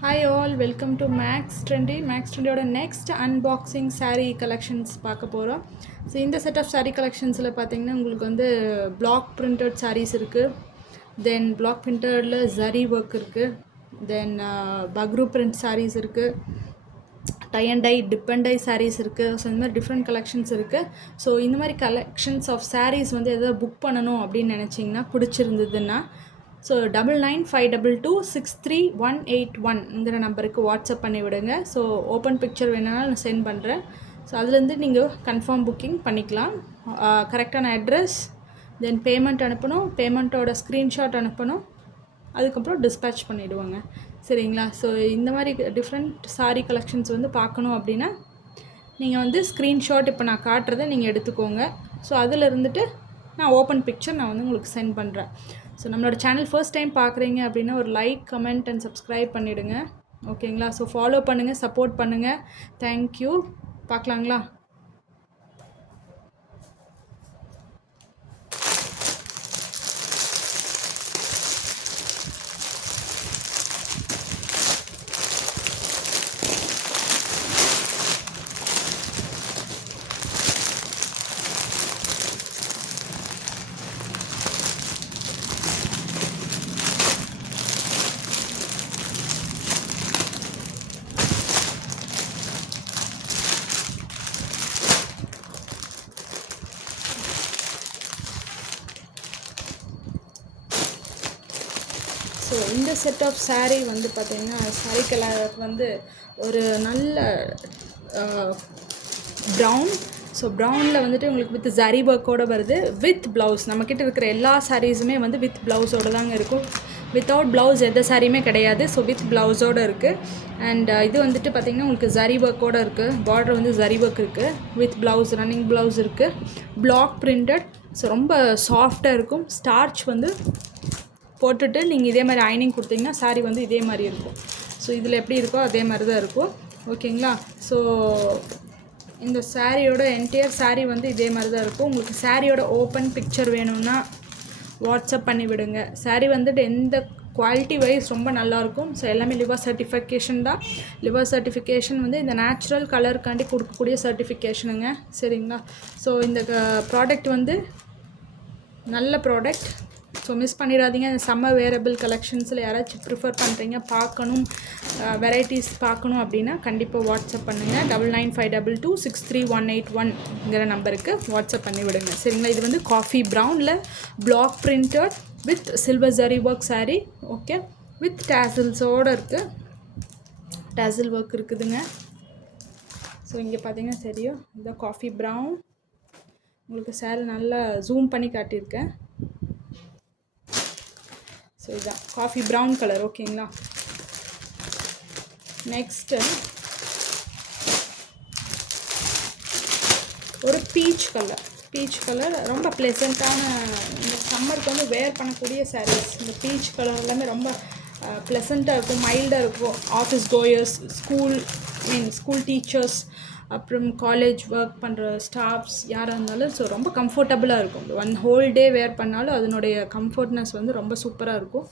Hi all, welcome to Max Trendy. Max Trendy next unboxing saree collections பார்க்க போகிறோம். So இந்த set of saree collectionsல பார்த்தீங்கன்னா உங்களுக்கு வந்து பிளாக் பிரிண்டட் sarees இருக்குது. தென் பிளாக் பிரிண்டடில் ஜரி ஒர்க் இருக்குது. தென் பக்ரூ பிரிண்ட் sarees இருக்குது. Tie and tie dip and tie sarees இருக்குது. ஸோ இந்த மாதிரி டிஃப்ரெண்ட் கலெக்ஷன்ஸ் இருக்குது. ஸோ இந்த மாதிரி கலெக்ஷன்ஸ் ஆஃப் sarees வந்து எதாவது புக் பண்ணணும் அப்படின்னு நினச்சிங்கன்னா பிடிச்சிருந்ததுன்னா ஸோ 9952263181ங்கிற நம்பருக்கு வாட்ஸ்அப் பண்ணி விடுங்க. ஸோ ஓப்பன் பிக்சர் வேணுனாலும் நான் சென்ட் பண்ணுறேன். ஸோ அதுலேருந்து நீங்கள் கன்ஃபார்ம் புக்கிங் பண்ணிக்கலாம். கரெக்டான அட்ரஸ், தென் பேமெண்ட் அனுப்பணும், பேமெண்ட்டோட ஸ்க்ரீன்ஷாட் அனுப்பணும், அதுக்கப்புறம் டிஸ்பேட்ச் பண்ணிவிடுவாங்க. சரிங்களா? ஸோ இந்த மாதிரி டிஃப்ரெண்ட் சாரீ கலெக்ஷன்ஸ் வந்து பார்க்கணும் அப்படின்னா நீங்கள் வந்து ஸ்க்ரீன்ஷாட் இப்போ நான் காட்டுறதை நீங்கள் எடுத்துக்கோங்க. ஸோ அதில் இருந்துட்டு நான் ஓப்பன் பிக்சர் நான் வந்து உங்களுக்கு சென்ட் பண்ணுறேன். ஸோ நம்மளோட சேனல் ஃபர்ஸ்ட் டைம் பார்க்குறீங்க அப்படின்னா ஒரு லைக், கமெண்ட் அண்ட் சப்ஸ்கிரைப் பண்ணிவிடுங்க. ஓகேங்களா? ஸோ ஃபாலோ பண்ணுங்கள், சப்போர்ட் பண்ணுங்கள். தேங்க்யூ. பார்க்கலாங்களா? ஸோ இந்த செட் ஆஃப் saree வந்து பார்த்திங்கன்னா saree கலர் வந்து ஒரு நல்ல ப்ரௌன். ஸோ ப்ரௌனில் வந்துட்டு உங்களுக்கு வித் ஜரி ஒர்க்கோடு வருது, வித் ப்ளவுஸ். நம்மக்கிட்ட இருக்கிற எல்லா சாரீஸுமே வந்து வித் ப்ளவுஸோடு தாங்க இருக்கும். வித்தவுட் ப்ளவுஸ் எந்த சாரியுமே கிடையாது. ஸோ வித் ப்ளவுஸோடு இருக்குது. அண்ட் இது வந்துட்டு பார்த்திங்கன்னா உங்களுக்கு ஜரி ஒர்க்கோடு இருக்குது. பார்டர் வந்து ஜரி ஒர்க் இருக்குது. வித் ப்ளவுஸ், ரன்னிங் ப்ளவுஸ் இருக்குது. Block printed. ஸோ ரொம்ப சாஃப்டாக இருக்கும். ஸ்டார்ச் வந்து போட்டுட்டு நீங்கள் இதே மாதிரி அயனிங் கொடுத்தீங்கன்னா சாரீ வந்து இதே மாதிரி இருக்கும். ஸோ இதில் எப்படி இருக்கோ அதே மாதிரி தான் இருக்கும். ஓகேங்களா? ஸோ இந்த சாரியோட என்டையர் சாரீ வந்து இதே மாதிரி தான் இருக்கும். உங்களுக்கு சாரியோட ஓப்பன் பிக்சர் வேணும்னா வாட்ஸ்அப் பண்ணி விடுங்க. சாரீ வந்துட்டு எந்த குவாலிட்டி வைஸ் ரொம்ப நல்லாயிருக்கும். ஸோ எல்லாமே லிவர் சர்டிஃபிகேஷன் தான். லிவர் சர்டிஃபிகேஷன் வந்து இந்த நேச்சுரல் கலருக்காண்டி கொடுக்கக்கூடிய சர்டிஃபிகேஷனுங்க. சரிங்களா? ஸோ இந்த ப்ராடக்ட் வந்து நல்ல ப்ராடக்ட். ஸோ மிஸ் பண்ணிடாதீங்க. இந்த சம்மர் வேரபிள் கலெக்ஷன்ஸில் யாராச்சும் ப்ரிஃபர் பண்ணுறீங்க, பார்க்கணும், வெரைட்டிஸ் பார்க்கணும் அப்படின்னா கண்டிப்பாக வாட்ஸ்அப் பண்ணுங்கள். 9952263181ங்கிற நம்பருக்கு வாட்ஸ்அப் பண்ணி விடுங்க. சரிங்களா? இது வந்து காஃபி ப்ரௌனில் black printed with silver zari work saree. Okay, with டேசல்ஸோடு இருக்குது. டேசல் ஒர்க் இருக்குதுங்க. ஸோ இங்கே பார்த்தீங்கன்னா தெரியும், இந்த காஃபி ப்ரௌன். உங்களுக்கு saree நல்லா ஜூம் பண்ணி காட்டியிருக்கேன். ஸோ இதுதான் காஃபி ப்ரௌன் கலர். ஓகேங்களா? நெக்ஸ்ட்டு ஒரு பீச் கலர். பீச் கலர் ரொம்ப ப்ளசண்ட்டான, இந்த சம்மருக்கு வந்து வேர் பண்ணக்கூடிய சாரீஸ். இந்த பீச் கலர் எல்லாமே ரொம்ப ப்ளசண்ட்டாக இருக்கும், மைல்டாக இருக்கும். ஆஃபீஸ் கோயர்ஸ், ஸ்கூல் டீச்சர்ஸ், அப்புறம் காலேஜ் ஒர்க் பண்ணுற ஸ்டாஃப்ஸ் யாராக இருந்தாலும் ஸோ ரொம்ப கம்ஃபர்டபுளாக இருக்கும். ஒன் ஹோல் டே வேர் பண்ணாலும் அதனுடைய கம்ஃபர்ட்னஸ் வந்து ரொம்ப சூப்பராக இருக்கும்.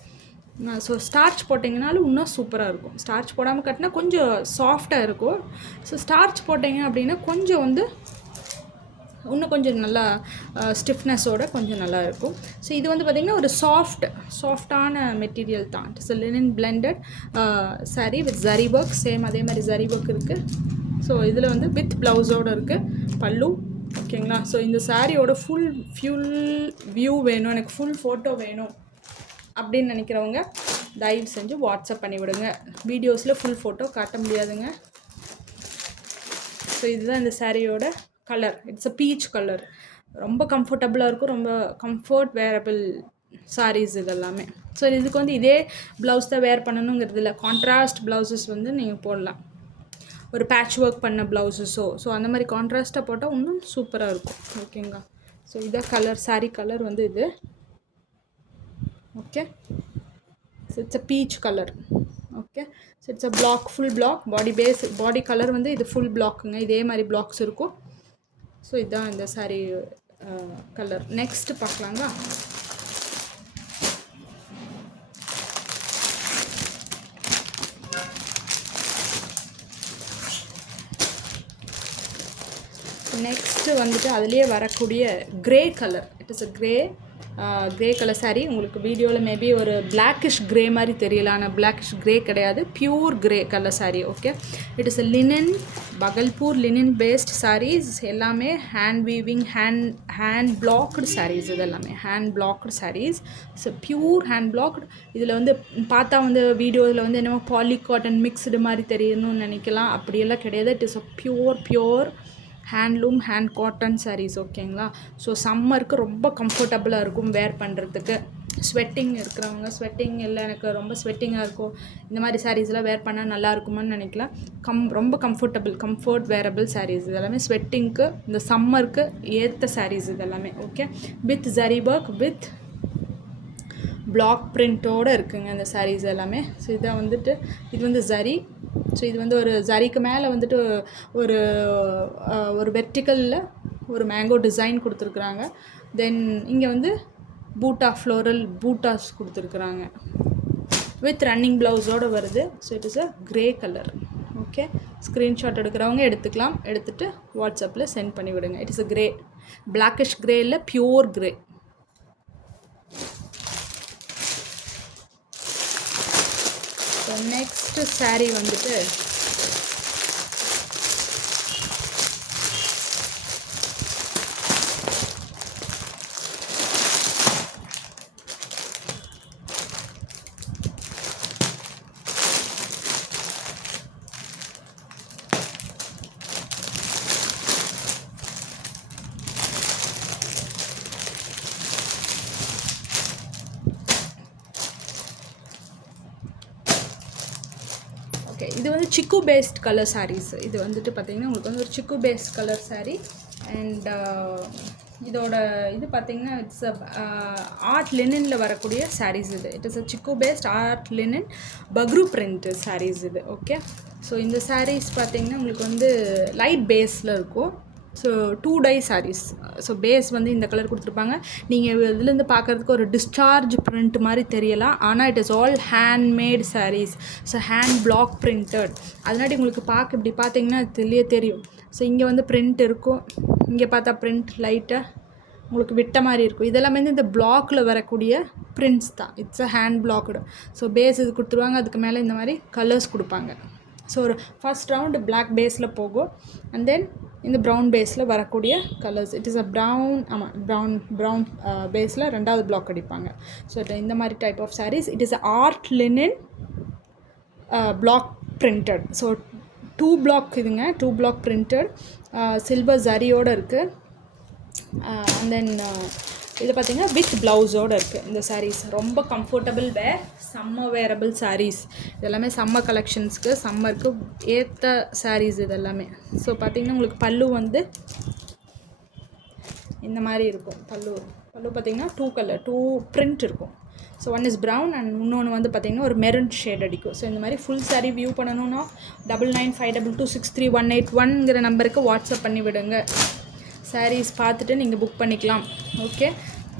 ஸோ ஸ்டார்ச் போட்டிங்கனாலும் இன்னும் சூப்பராக இருக்கும். ஸ்டார்ச் போடாமல் கட்டினா கொஞ்சம் சாஃப்டாக இருக்கும். ஸோ ஸ்டார்ச் போட்டிங்க அப்படின்னா கொஞ்சம் வந்து இன்னும் கொஞ்சம் நல்லா ஸ்டிஃப்னஸோடு கொஞ்சம் நல்லா இருக்கும். ஸோ இது வந்து பார்த்திங்கன்னா ஒரு சாஃப்டான மெட்டீரியல் தான். It's linen blended saree with zari work. Same அதே மாதிரி ஜரி ஒர்க் இருக்குது. ஸோ இதில் வந்து வித் ப்ளவுஸோடு இருக்குது, பல்லு. ஓகேங்களா? ஸோ இந்த சாரியோட ஃபுல் வியூ வேணும், எனக்கு ஃபுல் ஃபோட்டோ வேணும் அப்படின்னு நினைக்கிறவங்க தயவு செஞ்சு வாட்ஸ்அப் பண்ணி விடுங்க. வீடியோஸில் ஃபுல் ஃபோட்டோ காட்ட முடியாதுங்க. ஸோ இதுதான் இந்த சாரியோட colour. It's a peach colour. ரொம்ப கம்ஃபர்டபுளாக இருக்கும். ரொம்ப கம்ஃபர்ட் வேரபிள் சாரீஸ் இதெல்லாமே. ஸோ இதுக்கு வந்து இதே ப்ளவுஸ் தான் வேர் பண்ணணுங்கிறது இல்லை. கான்ட்ராஸ்ட் ப்ளவுசஸ் வந்து நீங்கள் போடலாம். ஒரு பேட்ச் ஒர்க் பண்ண ப்ளவுஸஸோ ஸோ அந்த மாதிரி கான்ட்ராஸ்ட்டாக போட்டால் இன்னும் சூப்பராக இருக்கும். ஓகேங்களா? ஸோ இதான் கலர், சாரீ கலர் வந்து இது. Okay, so it's a peach colour. Okay, so it's a black, full black. Body colour வந்து இது ஃபுல் பிளாக்குங்க. இதே மாதிரி பிளாக்ஸ் இருக்கும். ஸோ இதுதான் இந்த சாரீ கலர். நெக்ஸ்ட்டு பார்க்கலாங்களா? நெக்ஸ்ட்டு வந்துட்டு அதுலேயே வரக்கூடிய grey colour. It is a grey colour sari. உங்களுக்கு வீடியோவில் மேபி ஒரு பிளாக்கிஷ் க்ரே மாதிரி தெரியல, ஆனால் பிளாக்கிஷ் க்ரே கிடையாது, pure grey colour sari. Okay, it is a linen, Bhagalpur linen based saris. எல்லாமே hand weaving, hand blocked saris. இது எல்லாமே hand blocked saris. So pure hand blocked. இதில் வந்து பார்த்தா வந்து வீடியோவில் வந்து என்னமோ பாலி காட்டன் மிக்ஸ்டு மாதிரி தெரியணும்னு நினைக்கலாம். அப்படியெல்லாம் கிடையாது. It is a pure handloom hand cotton saris. ஓகேங்களா? ஸோ சம்மருக்கு ரொம்ப கம்ஃபர்டபுளாக இருக்கும் வேர் பண்ணுறதுக்கு. ஸ்வெட்டிங் இருக்கிறவங்க, ஸ்வெட்டிங் இல்லை எனக்கு ரொம்ப ஸ்வெட்டிங்காக இருக்கும், இந்த மாதிரி சாரீஸ்லாம் வேர் பண்ணால் நல்லா இருக்குமான்னு நினைக்கலாம். ரொம்ப கம்ஃபர்ட் வேரபிள் சாரீஸ். இதெல்லாமே ஸ்வெட்டிங்க்கு, இந்த சம்மருக்கு ஏற்ற சாரீஸ் இதெல்லாமே. Okay, with zari work, with black பிரிண்ட்டோடு இருக்குங்க இந்த சாரீஸ் எல்லாமே. ஸோ இதை வந்துட்டு இது வந்து ஜரி. ஸோ இது வந்து ஒரு ஜரிக்கு மேலே வந்துட்டு ஒரு வெர்டிக்கலில் ஒரு மேங்கோ டிசைன் கொடுத்துருக்குறாங்க. தென் இங்கே வந்து ஃப்ளோரல் பூட்டாஸ் கொடுத்துருக்குறாங்க வித் ரன்னிங் ப்ளவுஸோடு வருது. So it is a grey colour. Okay, screenshot எடுக்கிறவங்க எடுத்துக்கலாம், எடுத்துகிட்டு வாட்ஸ்அப்பில் சென்ட் பண்ணி விடுங்க. It is a grey, blackish grey இல்லை, பியூர் க்ரே. நெக்ஸ்ட்டு சாரீ வந்துட்டு ஓகே, இது வந்து சிக்கு பேஸ்ட் கலர் சாரீஸ். இது வந்துட்டு பார்த்திங்கன்னா உங்களுக்கு வந்து ஒரு சிக்கு பேஸ்ட் கலர் சாரீ. அண்ட் இதோட இது பார்த்திங்கன்னா இட்ஸ் ஆர்ட் லினனில் வரக்கூடிய சாரீஸ் இது. It is a chikoo based art linen Bagru print saris இது. ஓகே, ஸோ இந்த சாரீஸ் பார்த்திங்கன்னா உங்களுக்கு வந்து லைட் பேஸில் இருக்கும். So 2 tie saris. So base வந்து இந்த கலர் கொடுத்துருப்பாங்க. நீங்கள் இதுலேருந்து பார்க்குறதுக்கு ஒரு டிஸ்சார்ஜ் பிரிண்ட் மாதிரி தெரியலாம், ஆனால் it is all handmade saris. So hand block printed. அதனாடி உங்களுக்கு இப்படி பார்த்தீங்கன்னா இதுலேயே தெரியும். ஸோ இங்கே வந்து பிரிண்ட் இருக்கும், இங்கே பார்த்தா பிரிண்ட் லைட்டாக உங்களுக்கு விட்ட மாதிரி இருக்கும். இதெல்லாமே வந்து இந்த பிளாக்கில் வரக்கூடிய பிரிண்ட்ஸ் தான். It's a hand blocked. So base இது கொடுத்துருவாங்க, அதுக்கு மேலே இந்த மாதிரி கலர்ஸ் கொடுப்பாங்க. ஸோ ஒரு ஃபர்ஸ்ட் ரவுண்டு பிளாக் பேஸில் போகும், அண்ட் தென் இந்த ப்ரௌன் பேஸில் வரக்கூடிய colours. It is a brown பேஸில் ரெண்டாவது பிளாக் அடிப்பாங்க. ஸோ இந்த மாதிரி type of saris. It is art linen block printed. So 2 block இதுங்க, 2 பிளாக் பிரிண்டட், சில்வர் ஜரியோடு இருக்குது. அண்ட் தென் இது பார்த்திங்கன்னா வித் ப்ளவுஸோடு இருக்குது இந்த சாரீஸ். ரொம்ப கம்ஃபர்டபுள் வேர், சம்மர் வேரபிள் சாரீஸ். இதெல்லாமே சம்மர் கலெக்ஷன்ஸ்க்கு, சம்மருக்கு ஏற்ற சாரீஸ் இதெல்லாமே. ஸோ பார்த்திங்கன்னா உங்களுக்கு பல்லு வந்து இந்த மாதிரி இருக்கும். பல்லு பார்த்திங்கன்னா 2 பிரிண்ட் இருக்கும். So one is brown and இன்னொன்று வந்து பார்த்திங்கன்னா ஒரு மெரூன் ஷேட் அடிக்கும். ஸோ இந்த மாதிரி ஃபுல் சாரீ வியூ பண்ணணுன்னா 9952263181ங்கிற நம்பருக்கு வாட்ஸ்அப் பண்ணி விடுங்க. சாரீஸ் பார்த்துட்டு நீங்கள் புக் பண்ணிக்கலாம். ஓகே,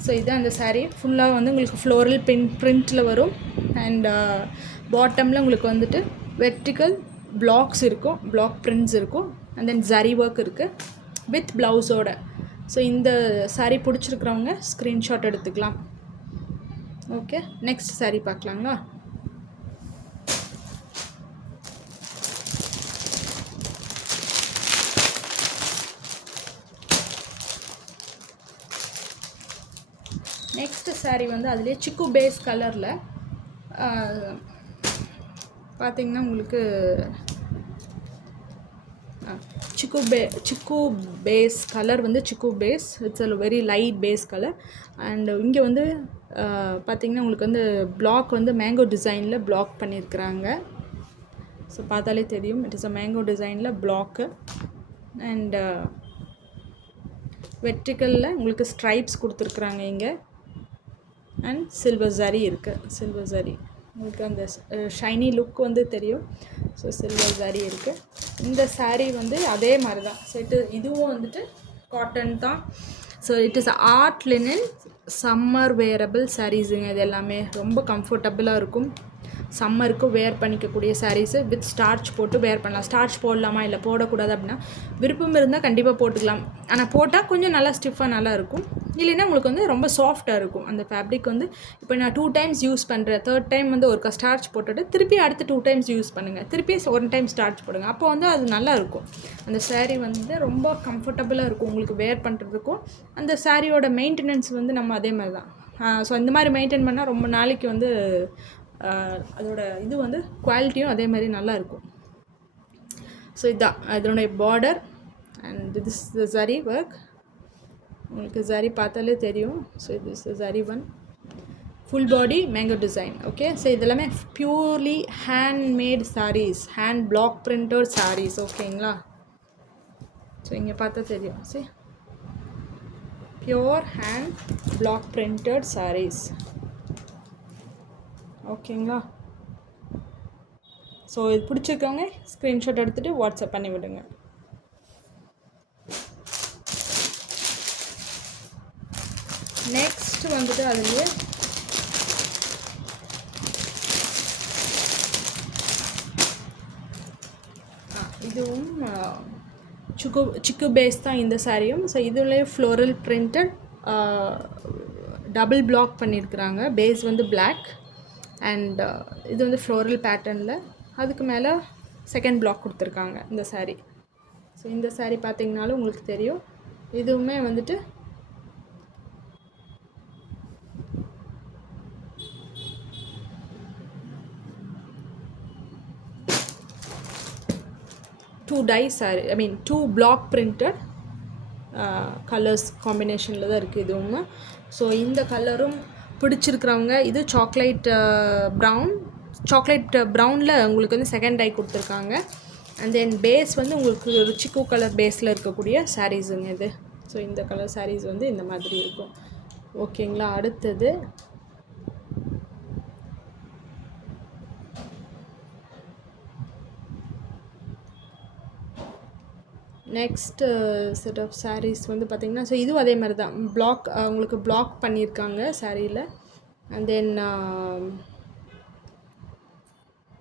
ஸோ இதுதான் அந்த சாரீ. ஃபுல்லாக வந்து உங்களுக்கு ஃப்ளோரல் பிரிண்ட்டில் வரும். அண்ட் பாட்டமில் உங்களுக்கு வந்துட்டு வெர்டிக்கல் பிளாக்ஸ் இருக்கும், பிளாக் பிரிண்ட்ஸ் இருக்கும். அண்ட் தென் ஜரி ஒர்க் இருக்குது வித் ப்ளவுஸோட. ஸோ இந்த சாரீ பிடிச்சிருக்கிறவங்க ஸ்க்ரீன்ஷாட் எடுத்துக்கலாம். ஓகே, நெக்ஸ்ட் சாரீ பார்க்கலாங்களா? நெக்ஸ்ட்டு சாரீ வந்து அதுலேயே சிக்கு பேஸ் கலரில் பார்த்திங்கன்னா உங்களுக்கு சிக்கு பேஸ் கலர் வந்து chikoo base. It's a very light base colour. And இங்கே வந்து பார்த்திங்கன்னா உங்களுக்கு வந்து பிளாக் வந்து மேங்கோ டிசைனில் பிளாக் பண்ணியிருக்கிறாங்க. ஸோ பார்த்தாலே தெரியும், இட் இஸ் அ மேங்கோ டிசைனில் பிளாக்கு. அண்ட் வெர்டிக்கலில் உங்களுக்கு ஸ்ட்ரைப்ஸ் கொடுத்துருக்குறாங்க இங்கே. அண்ட் சில்வர் ஜரி இருக்குது, சில்வர் ஜரி உங்களுக்கு அந்த ஷைனி லுக் வந்து தெரியும். ஸோ சில்வர் ஜரி இருக்குது. இந்த சாரீ வந்து அதே மாதிரி தான். ஸோ இதுவும் வந்துட்டு காட்டன் தான். So it is art linen summer wearable சாரீஸுங்க. இது எல்லாமே ரொம்ப கம்ஃபர்டபுளாக இருக்கும். சம்மருக்கு வேர் பண்ணிக்கக்கூடிய சாரீஸு வித் ஸ்டார்ச் போட்டு வேர் பண்ணலாம். ஸ்டார்ச் போடலாமா இல்லை போடக்கூடாது அப்படின்னா விருப்பம் இருந்தால் கண்டிப்பாக போட்டுக்கலாம். ஆனால் போட்டால் கொஞ்சம் நல்லா ஸ்டிஃபாக நல்லா இருக்கும். இல்லைன்னா உங்களுக்கு வந்து ரொம்ப சாஃப்டாக இருக்கும் அந்த ஃபேப்ரிக் வந்து. இப்போ நான் 2 டைம்ஸ் யூஸ் பண்ணுறேன், 3rd டைம் வந்து ஒரு ஸ்டார்ச் போட்டுட்டு திருப்பி அடுத்து 2 டைம்ஸ் யூஸ் பண்ணுங்கள், திருப்பி 1 டைம் ஸ்டார்ச் போடுங்க. அப்போ வந்து அது நல்லா இருக்கும். அந்த சாரீ வந்து ரொம்ப கம்ஃபர்டபுளாக இருக்கும் உங்களுக்கு வேர் பண்ணுறதுக்கும். அந்த சாரியோட மெயின்டெனன்ஸ் வந்து நம்ம அதே மாதிரி தான். ஸோ இந்த மாதிரி மெயின்டைன் பண்ணால் ரொம்ப நாளைக்கு வந்து அதோட இது வந்து குவாலிட்டியும் அதே மாதிரி நல்லா இருக்கும். ஸோ இதுதான் இதனுடைய border and this the zari work. உங்களுக்கு ஜரி பார்த்தாலே தெரியும். So this zari one full body mango design. Okay, so இதெல்லாமே purely handmade saris, hand block printed saris. ஓகேங்களா? ஸோ இங்கே பார்த்தா தெரியும். சரி, pure hand block printed saris. ஓகேங்களா? ஸோ இது பிடிச்சிருக்கவங்க ஸ்க்ரீன்ஷாட் எடுத்துகிட்டு வாட்ஸ்அப் பண்ணி விடுங்க. நெக்ஸ்ட் வந்துட்டு அதுலேயே இதுவும் சிக்கு பேஸ் தான் இந்த சாரியும். ஸோ இதுலேயே ஃப்ளோரல் பிரிண்டட் டபுள் பிளாக் பண்ணியிருக்கிறாங்க. பேஸ் வந்து பிளாக் அண்ட் இது வந்து ஃப்ளோரல் பேட்டர்னில், அதுக்கு மேலே செகண்ட் பிளாக் கொடுத்துருக்காங்க இந்த சாரீ. ஸோ இந்த சாரீ பார்த்திங்கனாலும் உங்களுக்கு தெரியும். இதுவுமே வந்துட்டு டூ பிளாக் பிரிண்டட் கலர்ஸ் காம்பினேஷனில் தான் இருக்குது இதுவும். ஸோ இந்த கலரும் பிடிச்சிருக்கிறவங்க, இது சாக்லேட் ப்ரௌனில் உங்களுக்கு வந்து செகண்ட் டை கொடுத்துருக்காங்க. அண்ட் தென் பேஸ் வந்து உங்களுக்கு ஒரு சிக்கு கலர் பேஸில் இருக்கக்கூடிய சாரீஸுங்க இது. ஸோ இந்த கலர் சாரீஸ் வந்து இந்த மாதிரி இருக்கும். ஓகேங்களா? அடுத்தது நெக்ஸ்ட்டு செட் ஆஃப் சாரீஸ் வந்து பார்த்திங்கன்னா, ஸோ இதுவும் அதே மாதிரி தான் பிளாக் உங்களுக்கு பிளாக் பண்ணியிருக்காங்க சாரியில். And then